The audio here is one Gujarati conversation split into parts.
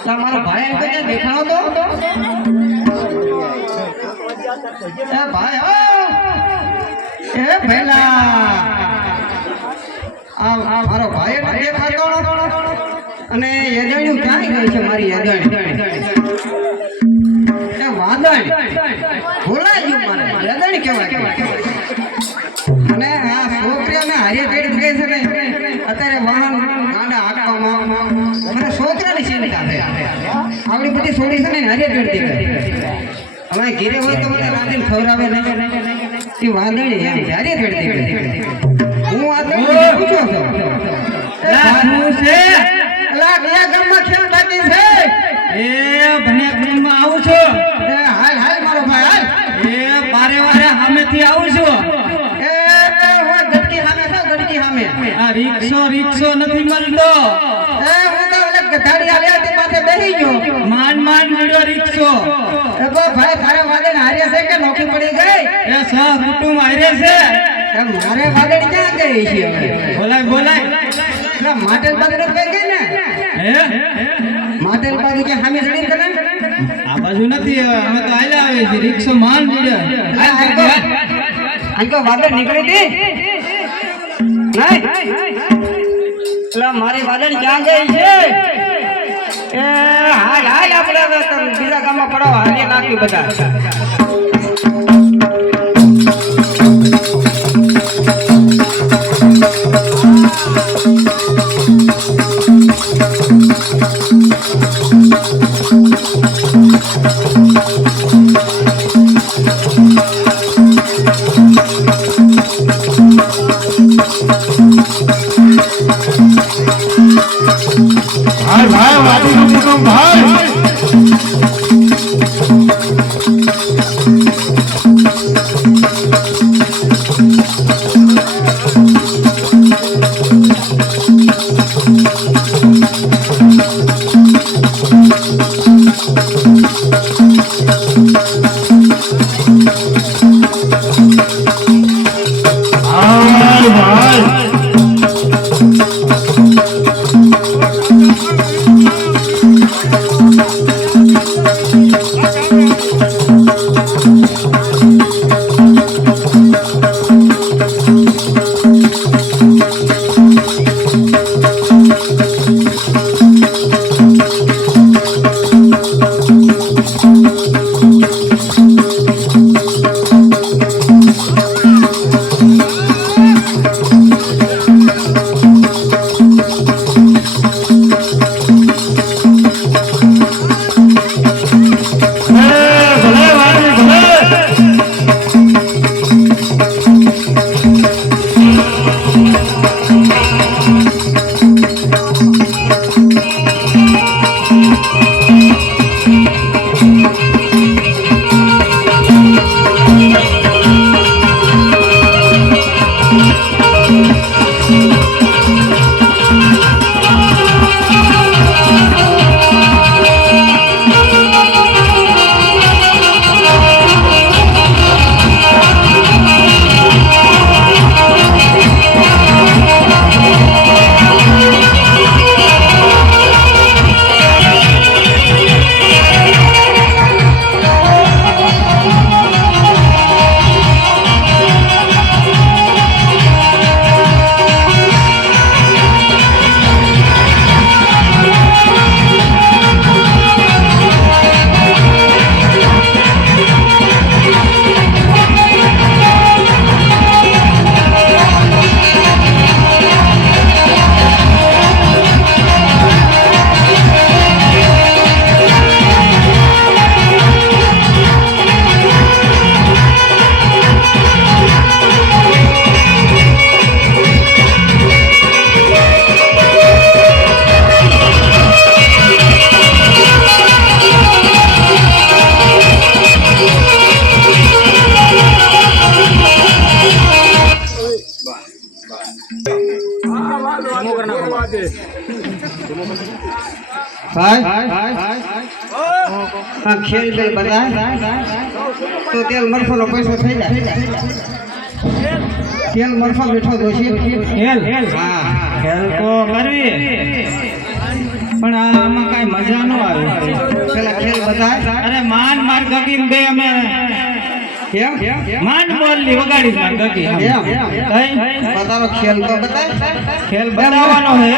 તમારો ભાઈ એમ દેખાણો તો? ભાઈ ભેલા! આ મારો ભાઈ અને યદણ્યું ક્યાં ગઈ છે મારી યદણ એ વાદળ. ભૂલાઈ યદણ કહેવાય આપણી બધી છોડી છે ને હારી ગઈ ઘેરે હોય તો મને રાંધીને ખવડાવે નહીં એ વાંધણી હારી હું આ તો પૂછો છો? એ શું છે? અલા કયા ગામમાં ખેલ બાકી છે? એ ભણ્યા પ્રેમમાં આવું છું. હાલ હાલ મારો ભાઈ હાલ. એ બારે વારે સામેથી આવું છું. એ હું ગટકી સામે છો ગટકી સામે. આ રિક્ષો રિક્ષો નથી મળતો. ગધાડી આવ્યા તે માથે બેહી ગયો. માન માન મળ્યો રિક્ષો. એ બો ભાઈ તારે વાદે હાર્યા છે કે નોખી પડી ગઈ? એ સહ કુટુંબ હારે છે. મારે વાદે ક્યાં ગઈ છે બોલાય બોલાય. એટલે માટેલ બાજુ કઈ ગઈ ને? હે? માટેલ બાજુ કે સામે ચડી તને આ બાજુ નથી અમે તો આયલા આવે છે રિક્ષો માન મળ્યો હાલ કરી દે, હાલ. નીકળી હતી. નહીં? એટલે મારી વાદળ ક્યાં ગઈ છે? એ હાલ હાલ આપણે બીજા ગામમાં પડાવો હાલી નાખી બધા. તેલ મરફા બેઠો દોશી ખેલ. હેલ હા. ખેલ તો કરવી. પણ આ- આમાં કઈ મજા ન આવે. પેલા ખેલ બતાય. અરે માન માર ગગીન બે અમે. કેમ? માન બોલલી વગાડી માર ગગી એમ કઈ? બતાવો ખેલ તો બતાય. ખેલ બતાવવાનો હે.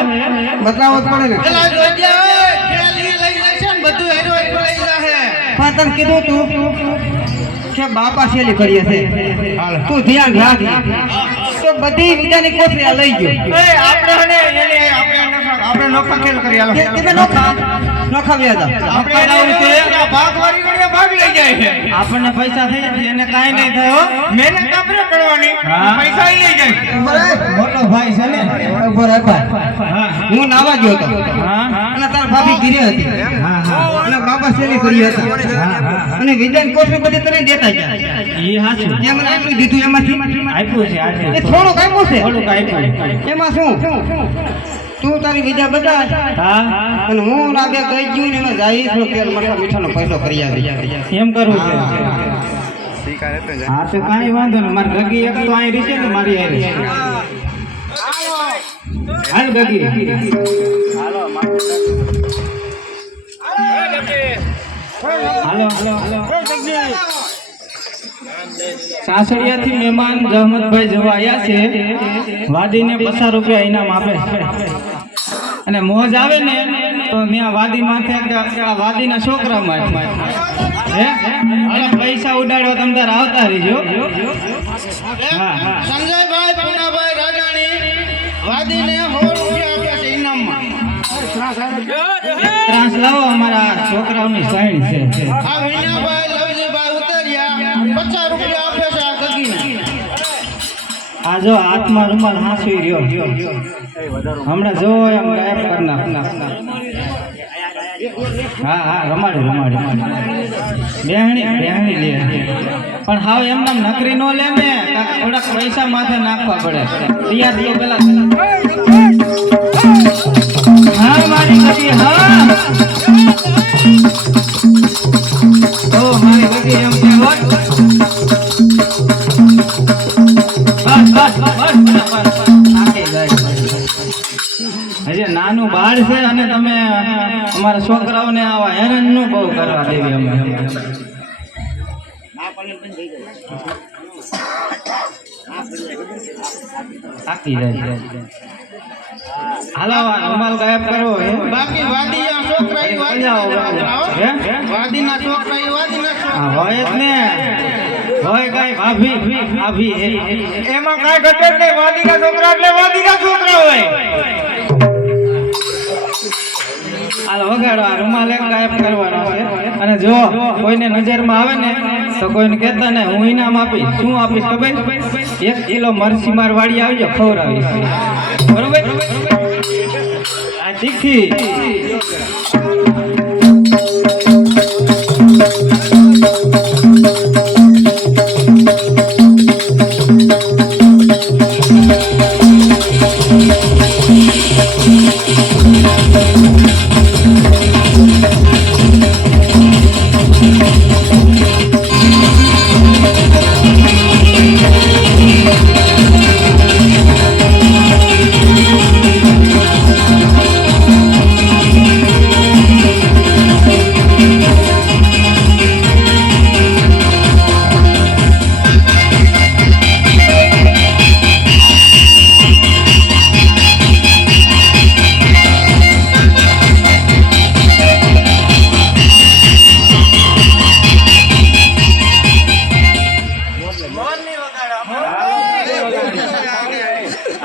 બતાવો જ પડે ને. પેલા જોજે ખેલ લઈ જશે ને બધું એનો હેરો લઈ જશે પણ તને કીધું તું. કે બાપા શેલી કરીએ છે. તું ધ્યાન રાખ. તો બધી બીજાની કોથળી આ લઈ ગયો. એ આપણે આપણે નોખા ખેલ કરી કે તમે નોખા નોખા હતા. આપણે એના છે ભાગ વારી વારી ભાગ લઈ જાય છે. આપણને પૈસા થઈ જાય એને કાઈ નહીં થયો. મહેનત આપણે કરવાની. પૈસા લઈ જાય. મોટો ભાઈ છે ને ઊભો રહે હું. નાવા ગયો હતો. અને તાર ભાભી ઘીરે હતી. હા હા. અને બાબા સેલી કરી હતા. અને વિજયન કોફી બધી તને દેતા ગયા એ હાચું. જે મને આટલું દીધું એમાંથી. આપ્યું છે એ થોડું થોડુંક આપ્યું છે. થોડુંક આપ્યું. એમાં શું? તું તારી બીજા બધા હા. અને હું લાગે ગઈ ગયું ને એમાં જાય થોડો તેલ મરચા મીઠાનો પૈસો કરી આવી. એમ કરવું છે. હા. તો કાંઈ વાંધો નહીં. મારી ગગી એક તો અહીં રહેશે ને મારી આવી હાલ ગગી. હાલો હાલો. હાલો. સાસરિયાથી મહેમાન જહમતભાઈ જવા આવ્યા છે. વાદીને પચાસ રૂપિયા ઇનામ આપે. અને મોજ આવે ને તો ત્યાં વાદી માથે વાદીના છોકરા માથે. હે? અને પૈસા ઉડાડવા તમ તાર આવતા રહીજો. સંજયભાઈ પૂનાભાઈ રાજાણી વાદીને સો રૂપિયા આપ્યા છે ઇનામમાં. ત્રાસ લાવો અમારા છોકરાઓની સાઈન છે. આ વિનાભાઈ આ જો હાથમાં રૂમાલ હાંસવી રહ્યો. હમણાં જો એમ ગાયબ કરી હા હા, રમાડી રમાડી બેહણી બેહણી લે. પણ હાવ એમ નામ નકરી નો લે ને થોડાક પૈસા માથે નાખવા પડે. તૈયાર થયો પેલા હા, મારી હા. થાકી જાય હાલો આ રૂમાલ ગાયબ કરવો હે. બાકી વાદી આ છોકરા ઈ વાદીના હે? વાદીના છોકરા ઈ વાદીના છોકરા હોય જ ને. હોય કઈ ભાભી ભાભી એમાં કઈ ઘટે જ નહીં. વાદીના છોકરા એટલે વાદીના છોકરા હોય. હાલ વગાડો આ રૂમાલ એક ગાયબ કરવાનો છે. અને જો કોઈને નજરમાં આવે ને તો કોઈને કહેતા ને હું ઇનામ આપીશ. શું આપીશ ખબર? એક કિલો મરસી માર વાડી આવજો, ખવડાવીશ. બરોબર? આ તીખી.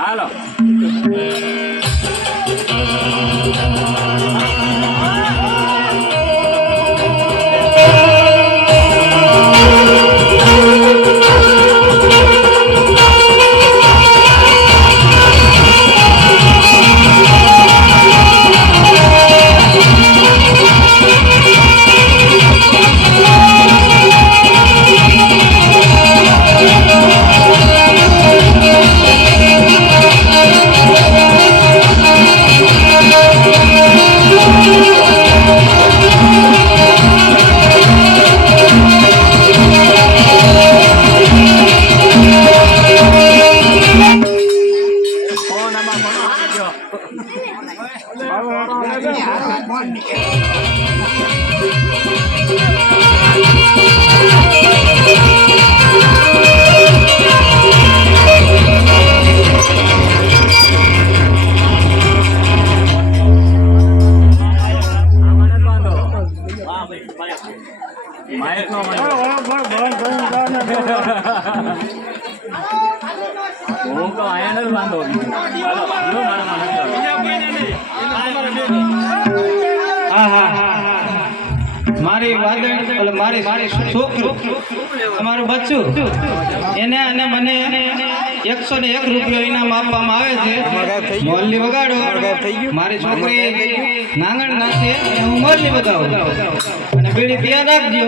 Thank હા હા મારી વાદળ એટલે મારી મારી છોકરું અમારું બચ્ચું એને અને મને એકસો ને એક રૂપિયો ઇનામ આપવામાં આવે છે. મોરલી વગાડો. મારી છોકરી નાંગણ નાખે હું મોરલી બતાવું. અને બીડી પીયા રાખજો.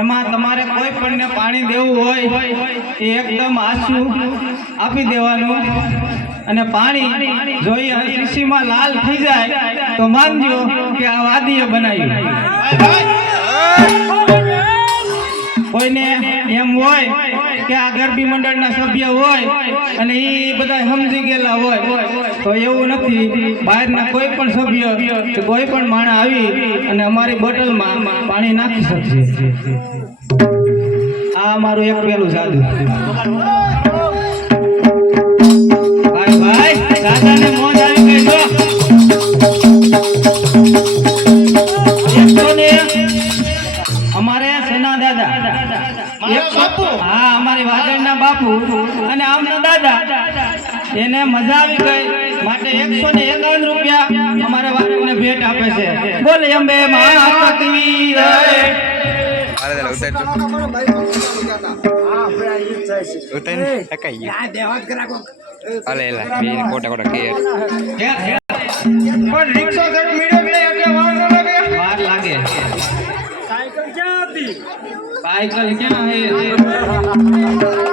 એમાં તમારે કોઈ પણને પાણી દેવું હોય એ એકદમ આછું આપી દેવાનું. અને પાણી જોઈએ શીશીમાં લાલ થઈ જાય તો માનજો કે આ વાદીએ બનાવ્યું. કોઈને એમ હોય કે આ ગરબી મંડળના સભ્ય હોય અને એ બધા સમજી ગયેલા હોય, તો એવું નથી. બહારના કોઈ પણ સભ્ય કોઈ પણ માણસ આવી અને અમારી બોટલમાં પાણી નાખી શકશે. આ અમારું એક પહેલું જાદુ. એને મજા આવી ગઈ. માટે એકસો ને એકાવન રૂપિયા અમારે વાદળને ભેટ આપે છે. બોલે અંબે મહાકવી રે અરે ચાલો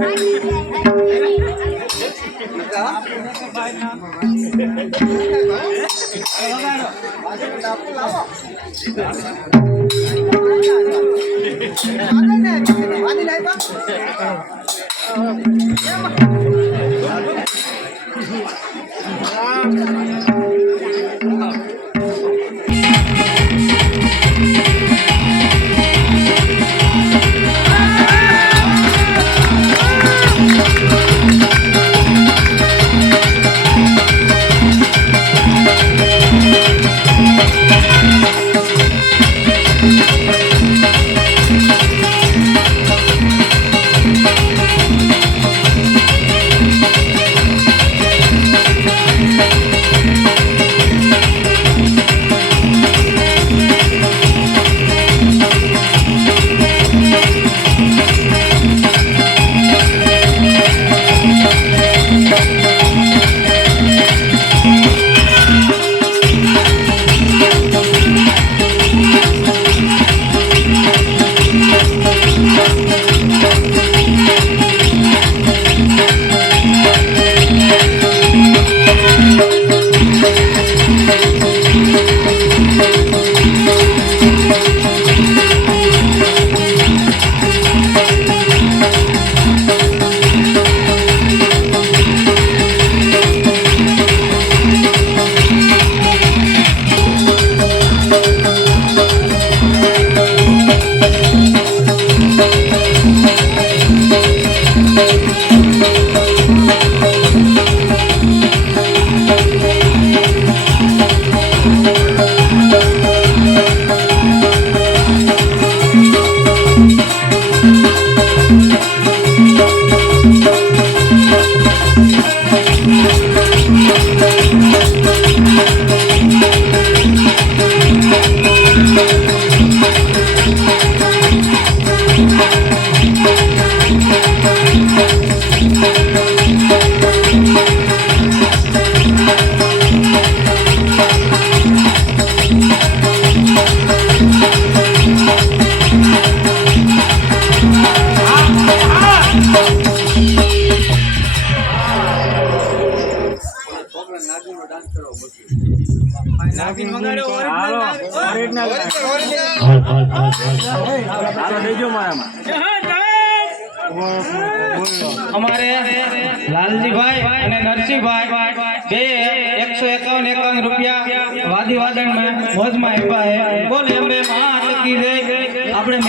સાયકલ ક્યાં હે અમારે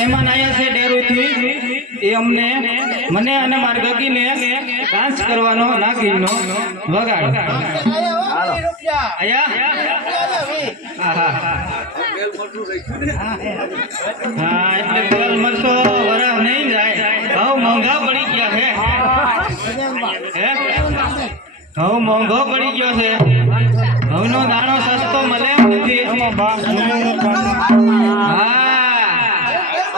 મહેમાન આવ્યા છે ડેરોથી. એ અમને, મને અને મારા ગગીને ડાન્સ કરવાનો નાગીનો વગાડ. હા, એટલે તેલ મરચો વરા નહીં જાય. ભાવ મોંઘા પડી ગયા છે. ઘઉં મોંઘો પડી ગયો છે. ઘઉંનો દાણો સસ્તો મળે નથી. હા.